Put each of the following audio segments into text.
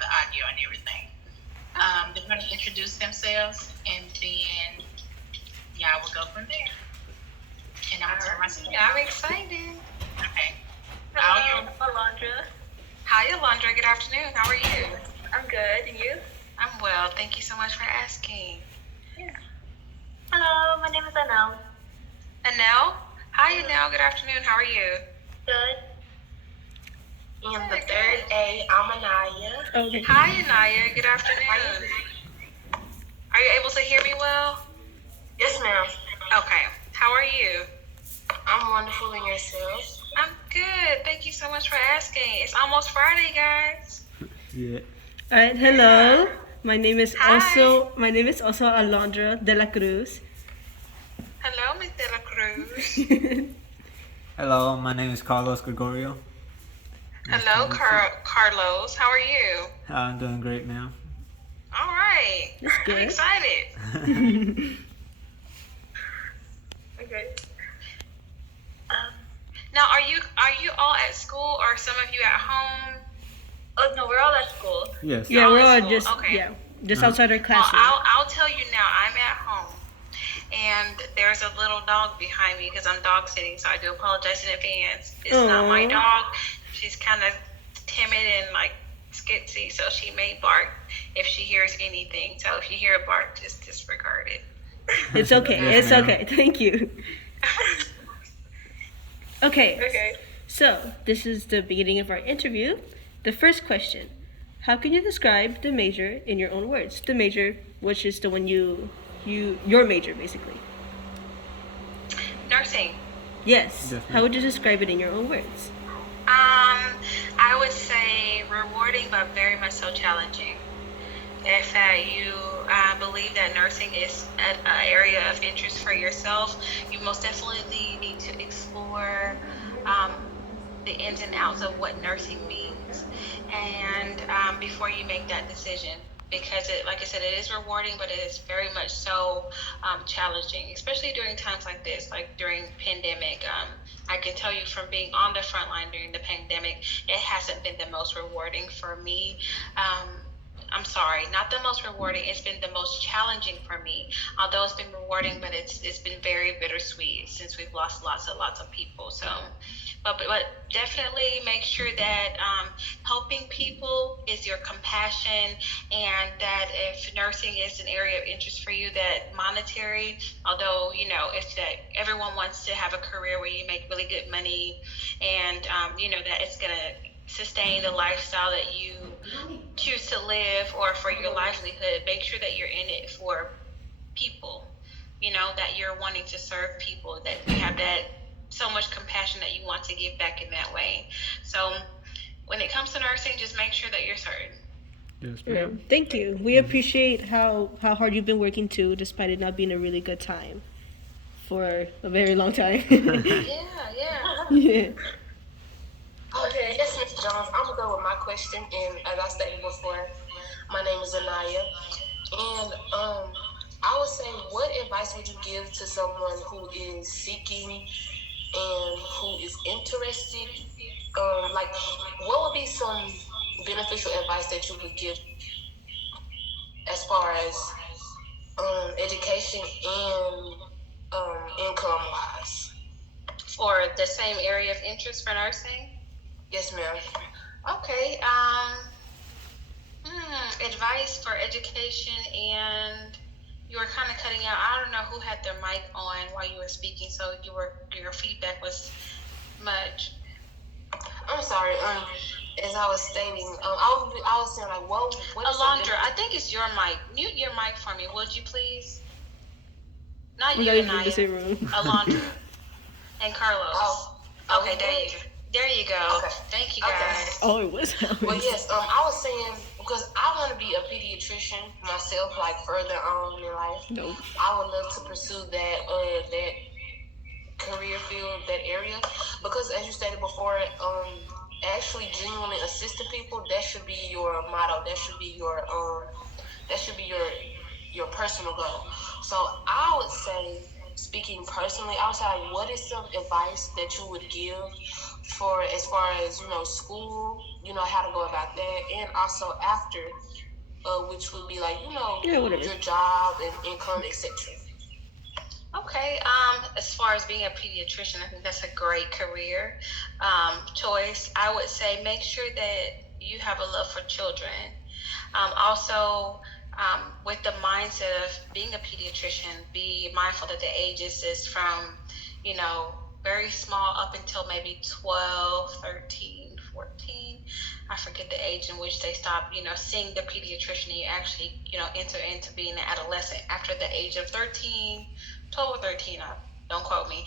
the audio and everything. They're going to introduce themselves, and then y'all will go from there. And I'm going to turn my screen. I'm excited. Okay. Hello, I'm Alondra. Hi, Alondra. Good afternoon. How are you? I'm good. And you? I'm well. Thank you so much for asking. Yeah. Hello, my name is Anel. Anel? Hi, Anel. Good afternoon. How are you? Good. And the third A, I'm Anaya. Okay. Hi, Anaya. Good afternoon. Are you able to hear me well? Yes, ma'am. Okay. How are you? I'm wonderful, and yourself? I'm good. Thank you so much for asking. It's almost Friday, guys. Yeah. All right. Hello. My name is Hi. also Alondra de la Cruz. Hello, Ms. De La Cruz. Hello, my name is Carlos Gregorio. Hello, Carlos. How are you? I'm doing great, ma'am. All right. That's good. I'm excited. Okay. Now, are you all at school, or some of you at home? Oh no, we're all at school. Yes. Yeah, we're all School. just Okay. just outside our Well, classroom. I'll tell you now. I'm at home, and there's a little dog behind me because I'm dog sitting, so I do apologize in advance. It's not my Aw. dog. She's kind of timid and like skitsy, so she may bark if she hears anything. So if you hear a bark, just disregard it. It's okay. Yes, It's ma'am. okay. Thank you. Okay. Okay. So this is the beginning of our interview. The first question: how can you describe the major in your own words? The major, which is the one your major, basically. Nursing. Yes. Yes, How ma'am. would you describe it in your own words? I would say rewarding, but very much so challenging. If you believe that nursing is an area of interest for yourself, you most definitely need to explore the ins and outs of what nursing means, and before you make that decision, because like I said, it is rewarding, but it is very much so challenging, especially during times like this, like during pandemic. I can tell you from being on the front line during the pandemic, it hasn't been the most rewarding for me. I'm sorry, not the most rewarding. It's been the most challenging for me. Although it's been rewarding, but it's been very bittersweet since we've lost lots of people. So, but definitely make sure that helping people is your compassion, and that if nursing is an area of interest for you, that monetary, although if that everyone wants to have a career where you make really good money, and that it's gonna sustain the lifestyle that you choose to live, or for your livelihood, make sure that you're in it for people, that you're wanting to serve people, that you have that so much compassion that you want to give back in that way. So when it comes to nursing, just make sure that you're certain. Yes, Yeah. ma'am. Thank you. We appreciate how hard you've been working too, despite it not being a really good time for a very long time. Yeah. Yeah. Okay. Yes, Ms. Jones, I'm going to go with my question. And as I stated before, my name is Anaya. And I would say, what advice would you give to someone who is seeking and who is interested? Like, what would be some beneficial advice that you would give as far as education and income wise? For the same area of interest for nursing? Yes, ma'am. Okay. Advice for education, and you were kind of cutting out. I don't know who had their mic on while you were speaking, so your feedback was much. I'm sorry. As I was stating, I was saying like, what is Alondra, I think it's your mic. Mute your mic for me, would you please? Not We you, gotta be in the Anaya. same room. Alondra and Carlos. Oh, Okay, there you go. Okay. Thank you, guys. Oh, it was. Well, yes. I was saying because I want to be a pediatrician myself, like further on in life. Nope. I would love to pursue that career field, that area, because as you stated before, actually genuinely assisting people, that should be your motto. That should be your personal goal. So I would say, speaking personally, I would say, like, what is some advice that you would give for as far as school how to go about that, and also after, which would be like, Yeah, whatever. your job and income, etc. Okay. As far as being a pediatrician, I think that's a great career choice. I would say make sure that you have a love for children. Also, with the mindset of being a pediatrician, be mindful that the ages is from, very small up until maybe 12, 13, 14. I forget the age in which they stop, seeing the pediatrician, and you actually, enter into being an adolescent. After the age of 13, 12 or 13, don't quote me,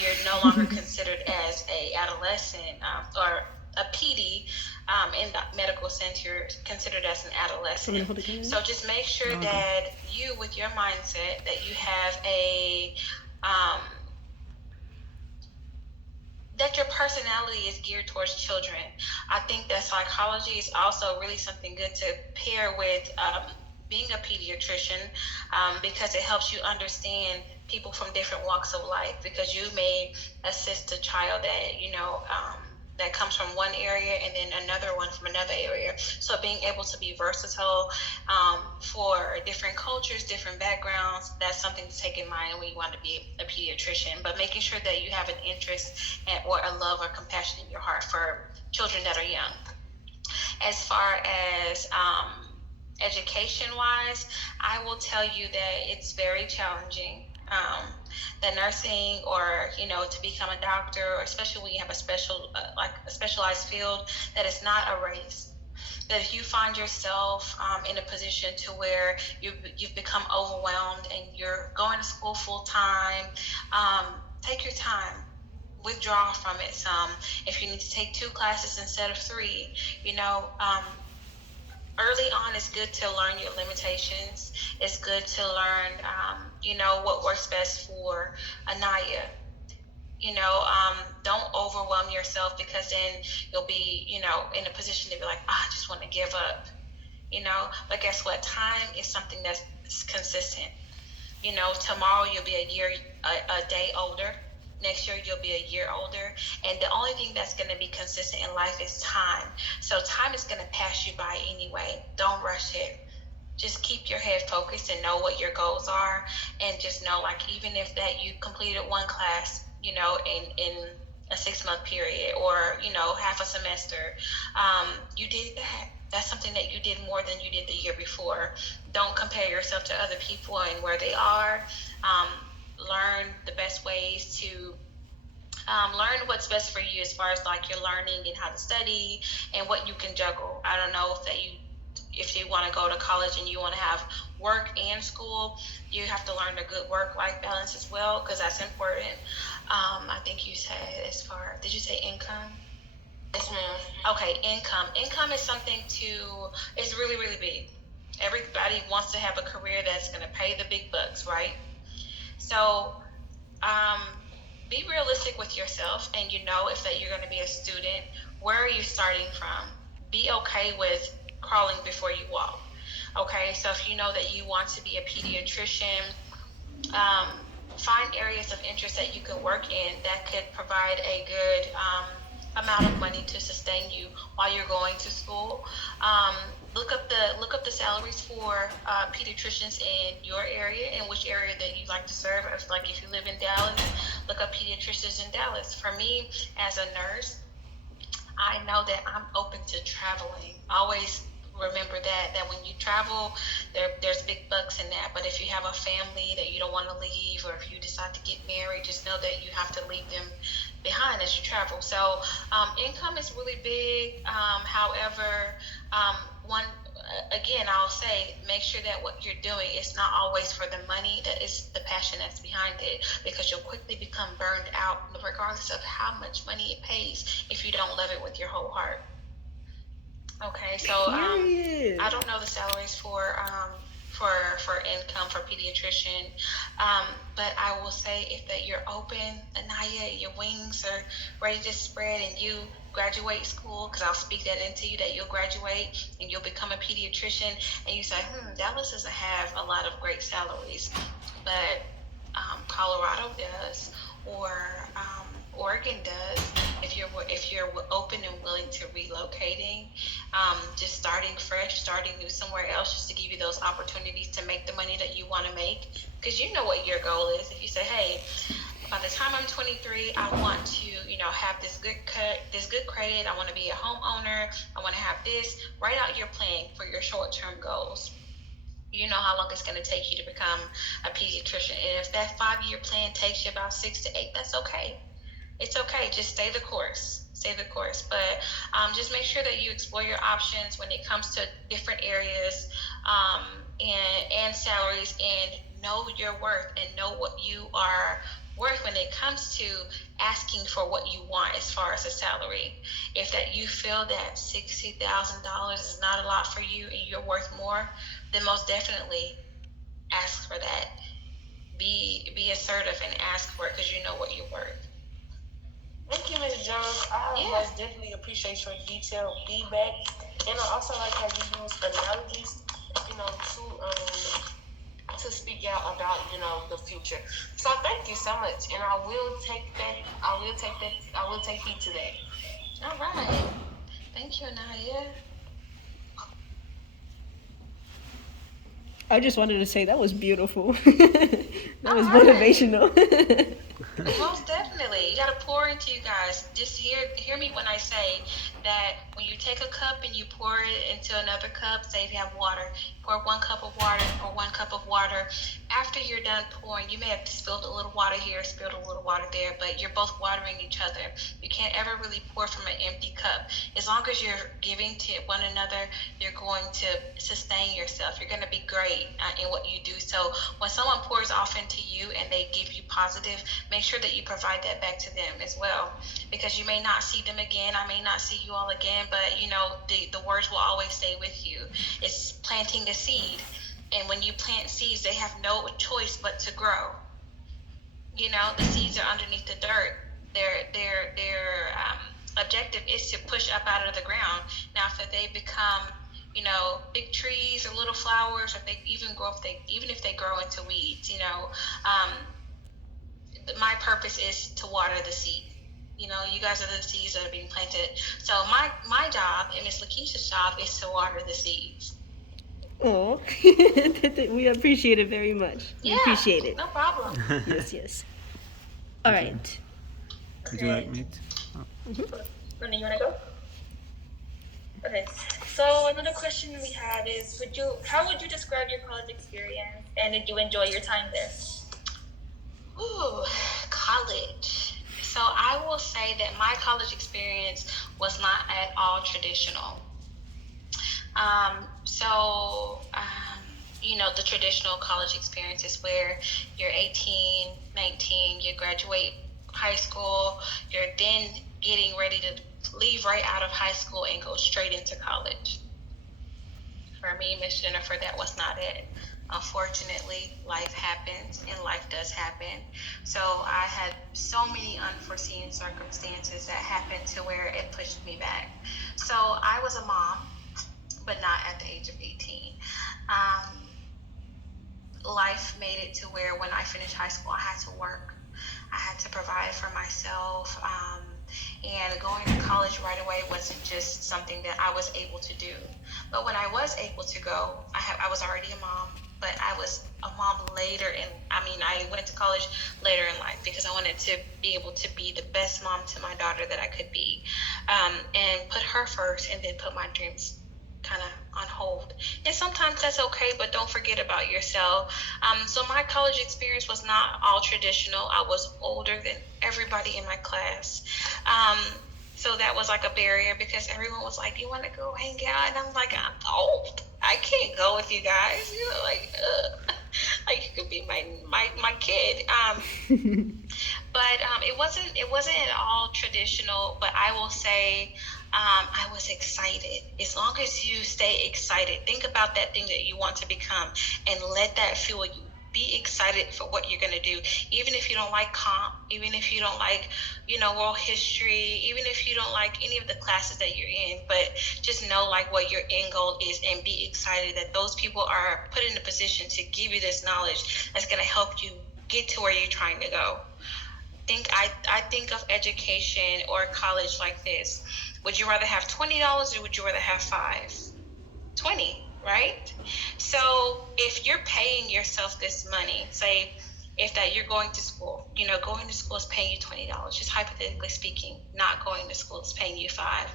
you're no longer considered as a adolescent or a PD. In the medical sense, you're considered as an adolescent. So just make sure that you, with your mindset, that you have that your personality is geared towards children. I think that psychology is also really something good to pair with being a pediatrician, because it helps you understand people from different walks of life, because you may assist a child that, that comes from one area and then another one from another area. So being able to be versatile for different cultures, different backgrounds, that's something to take in mind when you want to be a pediatrician. But making sure that you have an interest or a love or compassion in your heart for children that are young. As far as education-wise, I will tell you that it's very challenging. The nursing, or to become a doctor, or especially when you have a specialized field, that is not a race. That if you find yourself in a position to where you've become overwhelmed and you're going to school full time, take your time. Withdraw from it some. If you need to take 2 classes instead of 3, early on, it's good to learn your limitations. It's good to learn, what works best for Anaya. Don't overwhelm yourself, because then you'll be, in a position to be like, I just want to give up. But guess what? Time is something that's consistent. Tomorrow you'll be a day older. Next year you'll be a year older, and the only thing that's going to be consistent in life is time. So time is going to pass you by anyway. Don't rush it. Just keep your head focused and know what your goals are, and just know, like, even if that you completed 1 class, in a 6-month period, or half a semester, you did that. That's something that you did more than you did the year before. Don't compare yourself to other people and where they are. Learn the best ways to learn what's best for you, as far as like your learning and how to study and what you can juggle. I don't know if you want to go to college and you want to have work and school, you have to learn a good work-life balance as well, because that's important. I think you said, did you say income? Yes, ma'am. Okay, income. Income is something it's really, really big. Everybody wants to have a career that's going to pay the big bucks, right? So, be realistic with yourself, and if that you're going to be a student, where are you starting from? Be okay with crawling before you walk. Okay, so if you know that you want to be a pediatrician, find areas of interest that you can work in that could provide a good amount of money to sustain you while you're going to school. Look up the salaries for pediatricians in your area, and which area that you'd like to serve. Like if you live in Dallas, look up pediatricians in Dallas. For me, as a nurse, I know that I'm open to traveling. Always remember that when you travel, there's big bucks in that. But if you have a family that you don't want to leave, or if you decide to get married, just know that you have to leave them behind as you travel. So income is really big. However, again, I'll say, make sure that what you're doing is not always for the money, that is the passion that's behind it, because you'll quickly become burned out regardless of how much money it pays if you don't love it with your whole heart. Okay, so I don't know the salaries for income for pediatrician, but I will say, if that you're open, Anaya, your wings are ready to spread, and you graduate school, because I'll speak that into you, that you'll graduate and you'll become a pediatrician, and you say, Dallas doesn't have a lot of great salaries, but Colorado does, or Oregon does. If you're open and willing to relocating, just starting fresh, starting new somewhere else, just to give you those opportunities to make the money that you want to make, because you know what your goal is. If you say, hey, by the time I'm 23, I want to, have this good credit. I want to be a homeowner. I want to have this. Write out your plan for your short-term goals. You know how long it's going to take you to become a pediatrician. And if that 5-year plan takes you about 6 to 8, that's okay. It's okay. Just stay the course. Stay the course. But just make sure that you explore your options when it comes to different areas, and salaries, and know your worth and know what you are worth when it comes to asking for what you want as far as a salary. If that you feel that $60,000 is not a lot for you and you're worth more, then most definitely ask for that. Be assertive and ask for it, because you know what you're worth. Thank you, Ms. Jones. I most definitely appreciate your detailed feedback, and I also like how you use analogies, to speak out about the future. So thank you so much, and I will take that. I will take heed to that. All right. Thank you, Anaya. I just wanted to say that was beautiful. That was motivational. Most definitely. You gotta pour into you guys. Just hear me when I say that when you take a cup and you pour it into another cup, say if you have water, pour 1 cup of water, pour 1 cup of water. After you're done pouring, you may have spilled a little water here, spilled a little water there, but you're both watering each other. You can't ever really pour from an empty cup. As long as you're giving to one another, you're going to sustain yourself. You're going to be great in what you do. So when someone pours off into you and they give you positive, make sure that you provide that back to them as well, because you may not see them again. I may not see you all again, but the words will always stay with you. It's planting a seed, and when you plant seeds, they have no choice but to grow. The seeds are underneath the dirt. Their objective is to push up out of the ground. Now, if they become big trees or little flowers, or if they even if they grow into weeds, my purpose is to water the seed. You guys are the seeds that are being planted. So my job and Miss Lakeisha's job is to water the seeds. Oh, we appreciate it very much. We appreciate it. No problem. Yes. All right. Would you like me to? Brenda, you want to go? Okay. So another question we have is, how would you describe your college experience, and did you enjoy your time there? Ooh, college. So I will say that my college experience was not at all traditional. The traditional college experience is where you're 18, 19, you graduate high school, you're then getting ready to leave right out of high school and go straight into college. For me, Miss Jennifer, that was not it. Unfortunately, life happens, and life does happen. So I had so many unforeseen circumstances that happened to where it pushed me back. So I was a mom, but not at the age of 18. Life made it to where when I finished high school, I had to work. I had to provide for myself. And going to college right away wasn't just something that I was able to do. But when I was able to go, I was already a mom, but I was a mom later. I went to college later in life because I wanted to be able to be the best mom to my daughter that I could be, and put her first, and then put my dreams kind of on hold. And sometimes that's okay, but don't forget about yourself. So my college experience was not all traditional. I was older than everybody in my class. So that was like a barrier, because everyone was like, you want to go hang out? And I'm like, I'm old. I can't go with you guys. Like you could be my kid. But it wasn't at all traditional. But I will say, I was excited. As long as you stay excited, think about that thing that you want to become, and let that fuel you. Be excited for what you're going to do, even if you don't like comp, even if you don't like, world history, even if you don't like any of the classes that you're in. But just know like what your end goal is, and be excited that those people are put in a position to give you this knowledge that's going to help you get to where you're trying to go. I think of education or college like this. Would you rather have $20 or would you rather have 20, right? So if you're paying yourself this money, say if that you're going to school, going to school is paying you $20, just hypothetically speaking, not going to school is paying you 5.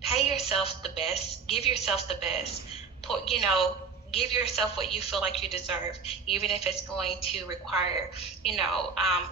Pay yourself the best, give yourself the best, give yourself what you feel like you deserve, even if it's going to require,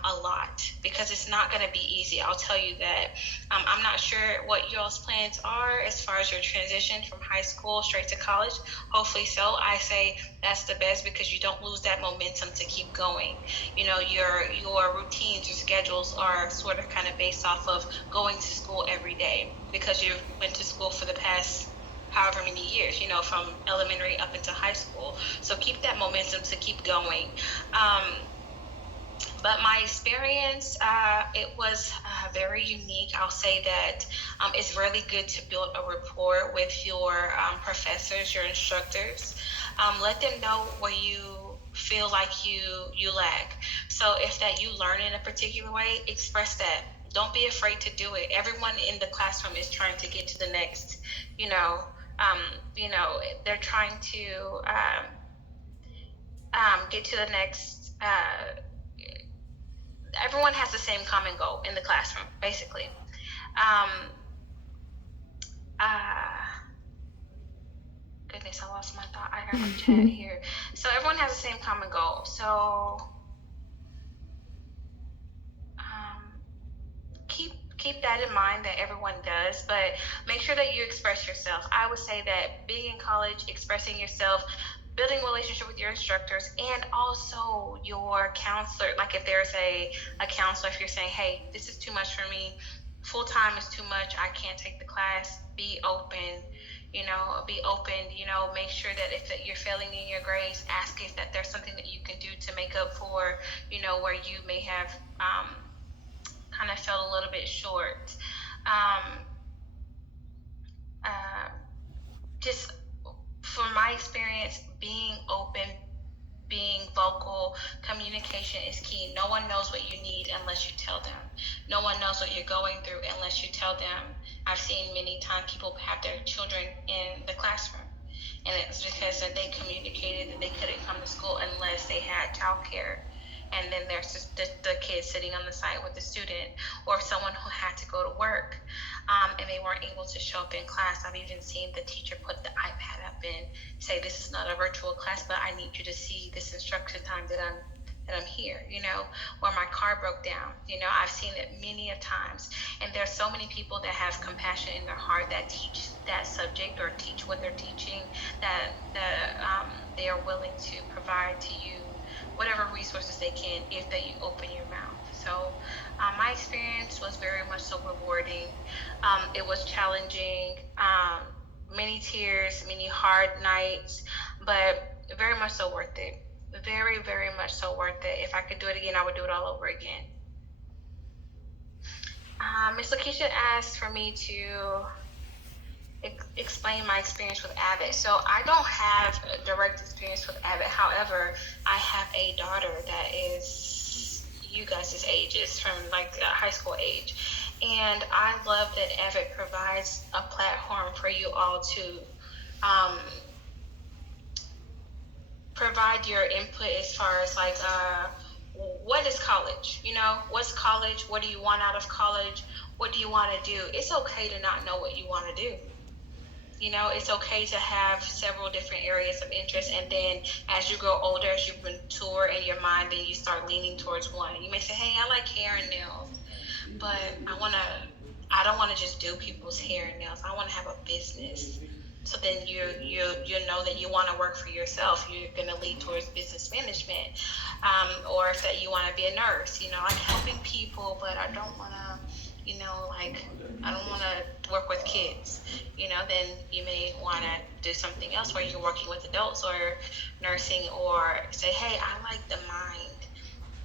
a lot, because it's not going to be easy. I'll tell you that. I'm not sure what y'all's plans are as far as your transition from high school straight to college. Hopefully so. I say that's the best because you don't lose that momentum to keep going. Your routines, your schedules are sort of kind of based off of going to school every day because you went to school for the past however many years, from elementary up into high school. So keep that momentum to keep going. But my experience, it was very unique. I'll say that it's really good to build a rapport with your professors, your instructors. Let them know where you feel like you lack. So if that you learn in a particular way, express that. Don't be afraid to do it. Everyone in the classroom is trying to get to the next, you know, um, they're trying to get to the next. Everyone has the same common goal in the classroom, basically. Um, Goodness, I lost my thought. I have a chat here. So everyone has the same common goal. So keep that in mind that everyone does, but make sure that you express yourself. I would say that being in college, expressing yourself, building a relationship with your instructors and also your counselor. Like if there's a counselor, if you're saying, hey, this is too much for me, full-time is too much, I can't take the class, be open, make sure that if you're failing in your grades, ask if that there's something that you can do to make up for, where you may have kind of felt a little bit short. Just from my experience, being open, being vocal, communication is key. No one knows what you need unless you tell them. No one knows what you're going through unless you tell them. I've seen many times people have their children in the classroom, and it's because that they communicated that they couldn't come to school unless they had childcare. And then there's just the kid sitting on the side with the student, or someone who had to go to work and they weren't able to show up in class. I've even seen the teacher put the iPad up and say, this is not a virtual class, but I need you to see this instruction time that I'm here, or my car broke down. I've seen it many of times. And there's so many people that have compassion in their heart that teach that subject or teach what they're teaching, that they are willing to provide to you whatever resources they can if that you open your mouth. So my experience was very much so rewarding. It was challenging, many tears, many hard nights, but very much so worth it. Very, very much so worth it. If I could do it again, I would do it all over again. Ms. Lakeisha asked for me to explain my experience with Avid. So I don't have a direct experience with Avid. However, I have a daughter that is you guys' ages, from like high school age. And I love that Avid provides a platform for you all to provide your input as far as like what is college? What's college? What do you want out of college? What do you want to do? It's okay to not know what you want to do. It's okay to have several different areas of interest, and then as you grow older, as you mature in your mind, then you start leaning towards one. You may say, hey, I like hair and nails, but I don't want to just do people's hair and nails. I want to have a business. So then you know that you want to work for yourself. You're going to lead towards business management. Or if that you want to be a nurse, like helping people, but I don't want to, I don't want to work with kids, then you may want to do something else where you're working with adults or nursing, or say, hey, I like the mind.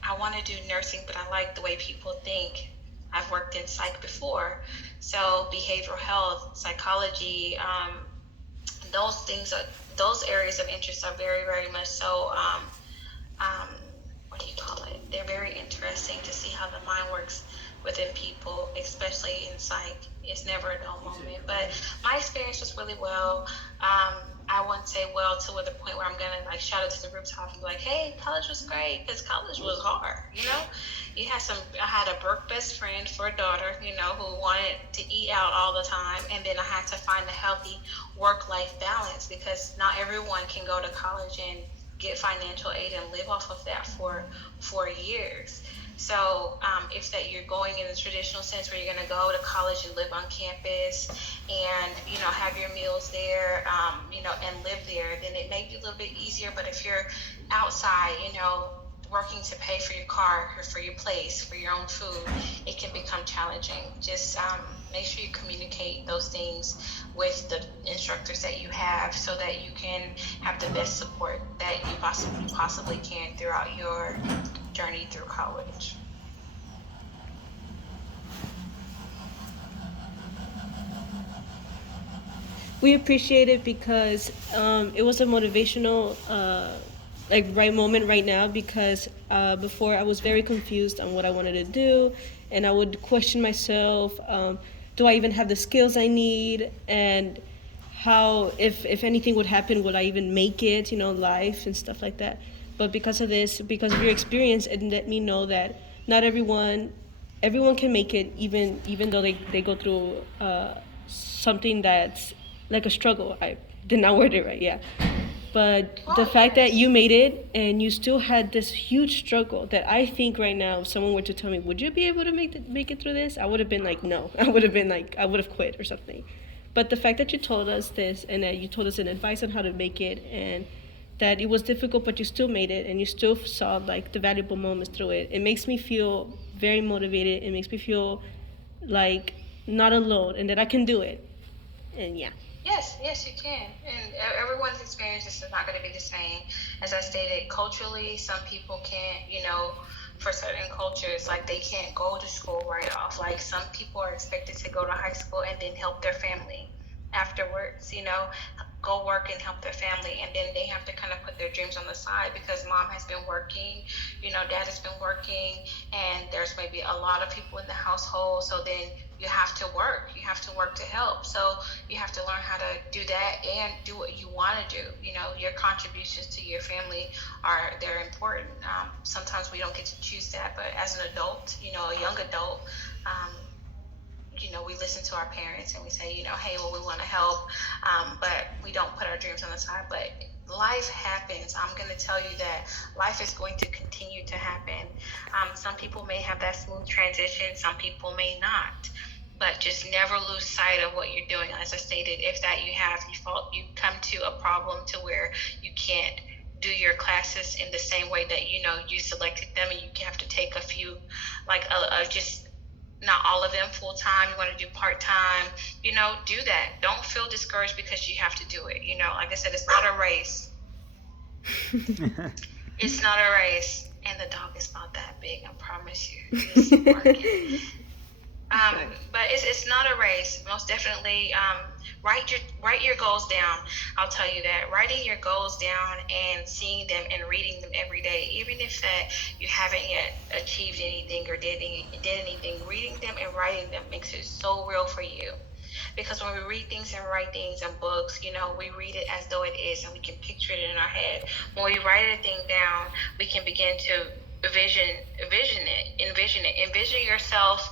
I want to do nursing, but I like the way people think. I've worked in psych before. So behavioral health, psychology, those areas of interest are very, very much so, what do you call it? They're very interesting to see how the mind works within people, especially in psych. It's never a dull moment. But my experience was really well. I wouldn't say well to the point where I'm gonna like shout it to the rooftop and be like, "Hey, college was great," because college was hard. I had a broke best friend for a daughter, who wanted to eat out all the time, and then I had to find a healthy work-life balance because not everyone can go to college and get financial aid and live off of that for 4 years. So if that you're going in the traditional sense where you're going to go to college and live on campus and have your meals there, and live there, then it may be a little bit easier. But if you're outside, working to pay for your car, or for your place, for your own food, it can become challenging. Just make sure you communicate those things with the instructors that you have so that you can have the best support that you possibly can throughout your journey through college. We appreciate it because it was a motivational right moment right now, because before I was very confused on what I wanted to do, and I would question myself, do I even have the skills I need, and how, if anything would happen, would I even make it, life and stuff like that. But because of this, because of your experience, it let me know that not everyone can make it, even though they go through something that's like a struggle. I did not word it right, yeah. But the fact that you made it and you still had this huge struggle that I think right now, if someone were to tell me, would you be able to make it through this? I would have been like, no. I would have quit or something. But the fact that you told us this, and that you told us an advice on how to make it, and that it was difficult, but you still made it, and you still saw like the valuable moments through it, it makes me feel very motivated. It makes me feel like not alone, and that I can do it. And yeah. Yes, you can. And everyone's experience is not going to be the same. As I stated, culturally, some people can't, for certain cultures, like they can't go to school right off. Like some people are expected to go to high school and then help their family afterwards, go work and help their family. And then they have to kind of put their dreams on the side because mom has been working, dad has been working, and there's maybe a lot of people in the household. So then you have to work to help. So you have to learn how to do that and do what you want to do. Your contributions to your family they're important. Sometimes we don't get to choose that, but as an adult, a young adult, we listen to our parents and we say, hey, well, we want to help, but we don't put our dreams on the side. But life happens. I'm going to tell you that life is going to continue to happen. Some people may have that smooth transition. Some people may not. But just never lose sight of what you're doing. As I stated, if that you come to a problem to where you can't do your classes in the same way that you selected them, and you have to take a few, like just not all of them full time. You want to do part time, do that. Don't feel discouraged because you have to do it. Like I said, it's not a race. It's not a race, and the dog is about that big. I promise you. It's barking. But it's not a race. Most definitely, write your goals down. I'll tell you that writing your goals down and seeing them and reading them every day, even if that you haven't yet achieved anything or did anything, reading them and writing them makes it so real for you. Because when we read things and write things in books, we read it as though it is, and we can picture it in our head. When we write a thing down, we can begin to envision yourself,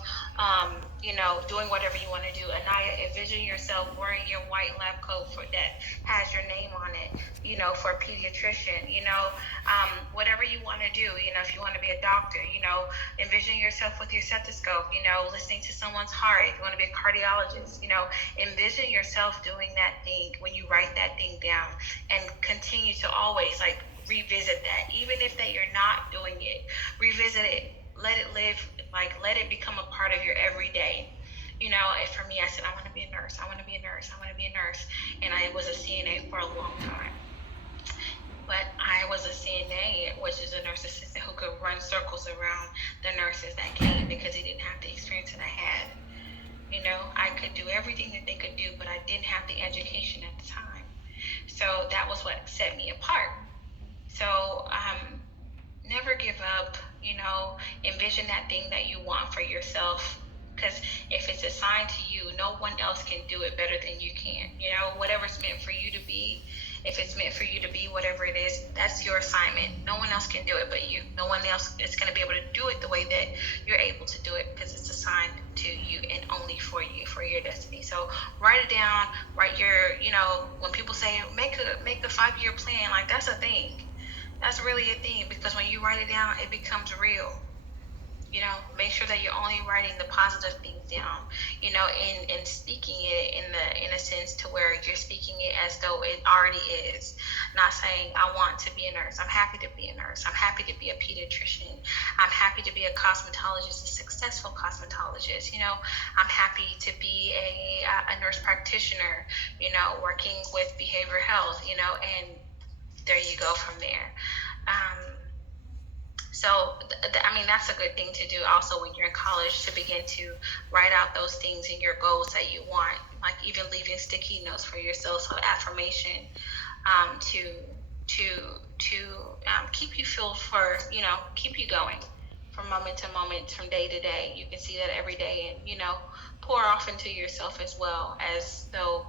doing whatever you want to do. Anaya, envision yourself wearing your white lab coat that has your name on it, for a pediatrician, whatever you want to do, if you want to be a doctor, envision yourself with your stethoscope, listening to someone's heart. If you want to be a cardiologist, envision yourself doing that thing when you write that thing down, and continue to always revisit that. Even if that you're not doing it, revisit it, let it live, let it become a part of your everyday. And for me, I said, I want to be a nurse. And I was a CNA for a long time. But I was a CNA, which is a nurse assistant, who could run circles around the nurses that came because they didn't have the experience that I had. I could do everything that they could do, but I didn't have the education at the time. So that was what set me apart. So never give give up. Envision that thing that you want for yourself. Because if it's assigned to you, no one else can do it better than you can. Whatever's meant for you to be, if it's meant for you to be whatever it is, that's your assignment. No one else can do it but you. No one else is going to be able to do it the way that you're able to do it, because it's assigned to you and only for you, for your destiny. So write it down, write your, when people say make a 5-year plan, like that's a thing. That's really a thing, because when you write it down, it becomes real. Make sure that you're only writing the positive things down, and speaking it in a sense to where you're speaking it as though it already is. Not saying I want to be a nurse. I'm happy to be a nurse. I'm happy to be a pediatrician. I'm happy to be a cosmetologist, a successful cosmetologist. I'm happy to be a nurse practitioner, working with behavioral health, and there you go from there. So, that's a good thing to do also when you're in college, to begin to write out those things and your goals that you want, like even leaving sticky notes for yourself, so affirmation, to keep you keep you going from moment to moment, from day to day. You can see that every day, and pour off into yourself as well, as though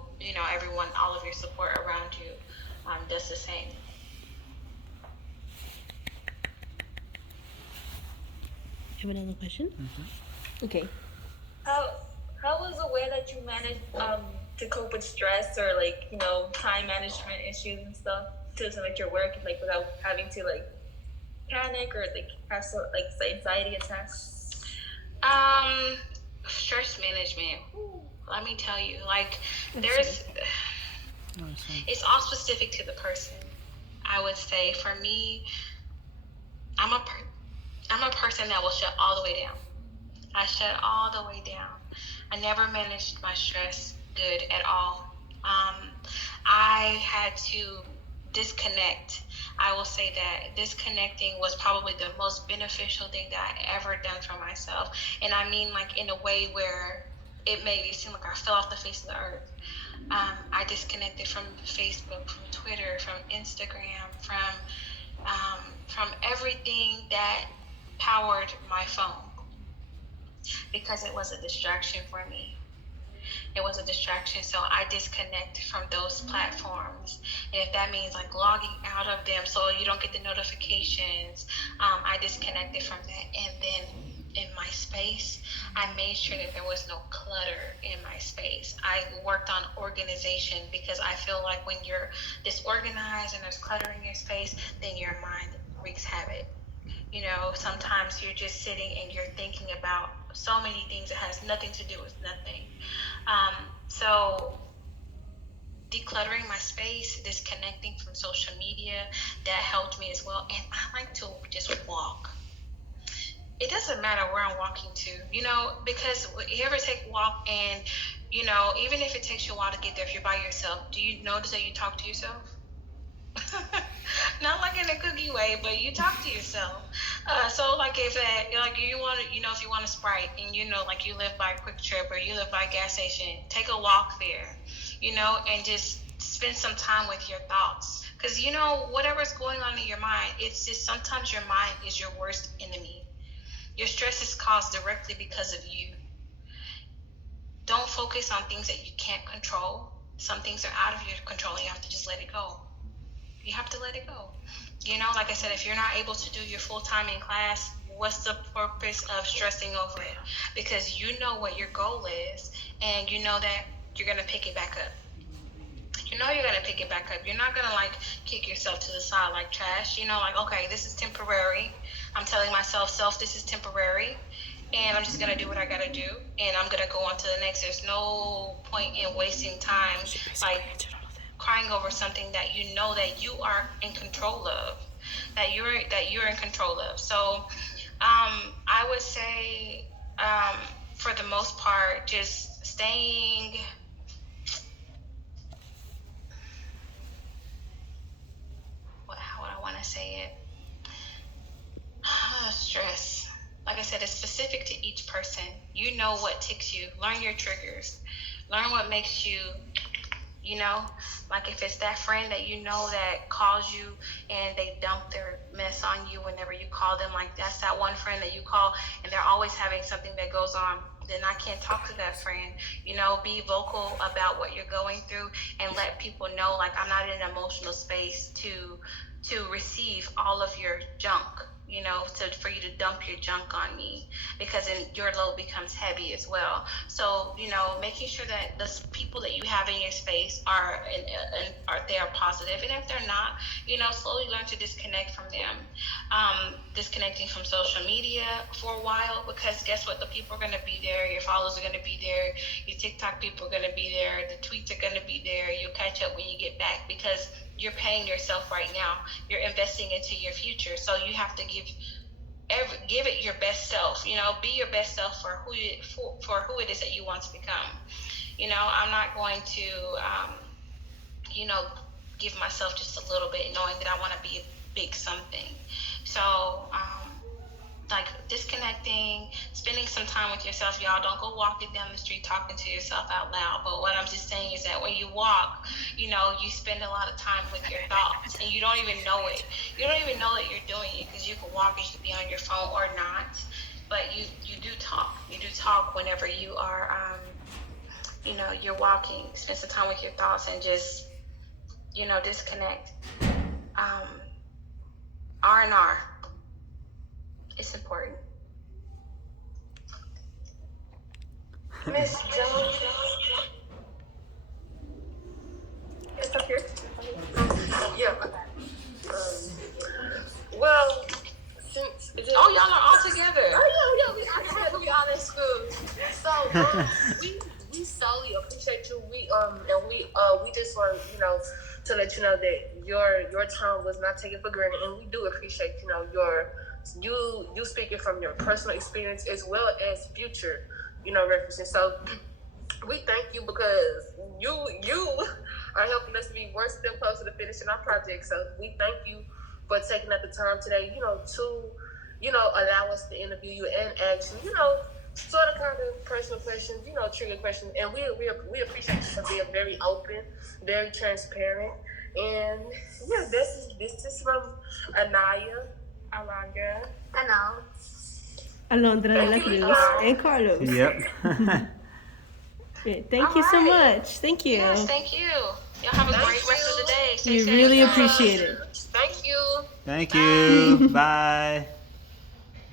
everyone, all of your support around you, does the same. You have another question? Okay. How was the way that you managed to cope with stress, or time management issues and stuff, to your work, without having to panic or have anxiety attacks? Stress management. Let me tell you, it's all specific to the person. I would say for me, I'm a person that will shut all the way down. I shut all the way down. I never managed my stress good at all. I had to disconnect. I will say that disconnecting was probably the most beneficial thing that I ever done for myself. And I mean, in a way where it made it seem like I fell off the face of the earth. I disconnected from Facebook, from Twitter, from Instagram, from everything that powered my phone, because it was a distraction for me. It was a distraction, so I disconnect from those platforms. And if that means logging out of them so you don't get the notifications, I disconnected from that. And then in my space, I made sure that there was no clutter in my space. I worked on organization, because I feel like when you're disorganized and there's clutter in your space, then your mind wreaks havoc. Sometimes you're just sitting and you're thinking about so many things that has nothing to do with nothing. So decluttering my space, disconnecting from social media, that helped me as well. And I like to just walk. It doesn't matter where I'm walking to, because you ever take a walk and, even if it takes you a while to get there, if you're by yourself, do you notice that you talk to yourself? Not in a cookie way, but you talk to yourself. So if you want to, if you want a Sprite, and you live by a Quick Trip, or you live by a gas station, take a walk there, and just spend some time with your thoughts. Because whatever's going on in your mind, it's just sometimes your mind is your worst enemy. Your stress is caused directly because of you. Don't focus on things that you can't control. Some things are out of your control, and you have to just let it go. You have to let it go. Like I said, if you're not able to do your full time in class, what's the purpose of stressing over it? Because you know what your goal is, and you know that you're going to pick it back up. You're going to pick it back up. You're not going to kick yourself to the side like trash. Okay, this is temporary. I'm telling myself, this is temporary, and I'm just going to do what I got to do, and I'm going to go on to the next. There's no point in wasting time crying over something that you know that you are in control of, that you're in control of. So I would say for the most part, just staying how would I want to say it? Stress. Like I said, it's specific to each person. You know what ticks you. Learn your triggers. Learn what makes you You know, like if it's that friend that you know that calls you and they dump their mess on you whenever you call them, like that's that one friend that you call and they're always having something that goes on, then I can't talk to that friend. You know, be vocal about what you're going through and let people know, like, I'm not in an emotional space to receive all of your junk, you know, for you to dump your junk on me, because then your load becomes heavy as well. So, you know, making sure that the people that you have in your space are they are positive, and if they're not, you know, slowly learn to disconnect from them. Disconnecting from social media for a while, because guess what? The people are going to be there. Your followers are going to be there. Your TikTok people are going to be there. The tweets are going to be there. You'll catch up when you get back, because you're paying yourself right now. You're investing into your future. So you have to give it your best self. You know, be your best self for who it is that you want to become. You know, I'm not going to, you know, give myself just a little bit, knowing that I want to be a big something. So, like disconnecting, spending some time with yourself. Y'all don't go walking down the street talking to yourself out loud. But what I'm just saying is that when you walk, you know, you spend a lot of time with your thoughts and you don't even know it. You don't even know that you're doing it, because you can walk and you can be on your phone or not. But you do talk. You do talk whenever you are, you know, you're walking. Spend some time with your thoughts and just, you know, disconnect. R&R. It's important. Miss Jones. It's up here. Yeah. Well, since Oh, y'all are all together. yeah, we are together. We all in school. So we solely appreciate you. We just want, you know, to let you know that your time was not taken for granted, and we do appreciate, you know, you speaking from your personal experience as well as future, you know, references. So we thank you, because you are helping us be one step closer to finishing our project. So we thank you for taking up the time today, you know, to, you know, allow us to interview you and ask you, you know, sort of kind of personal questions, you know, trigger questions. And we appreciate you for being very open, very transparent. And yeah, this is from Anaya, Alondra, Alondra de la Cruz and Carlos. Yep. Yeah, thank you so much. Thank you. Yes, thank you. Y'all have a great rest of the day. Stay We safe, really guys. appreciate it. Thank you. Thank you. Bye.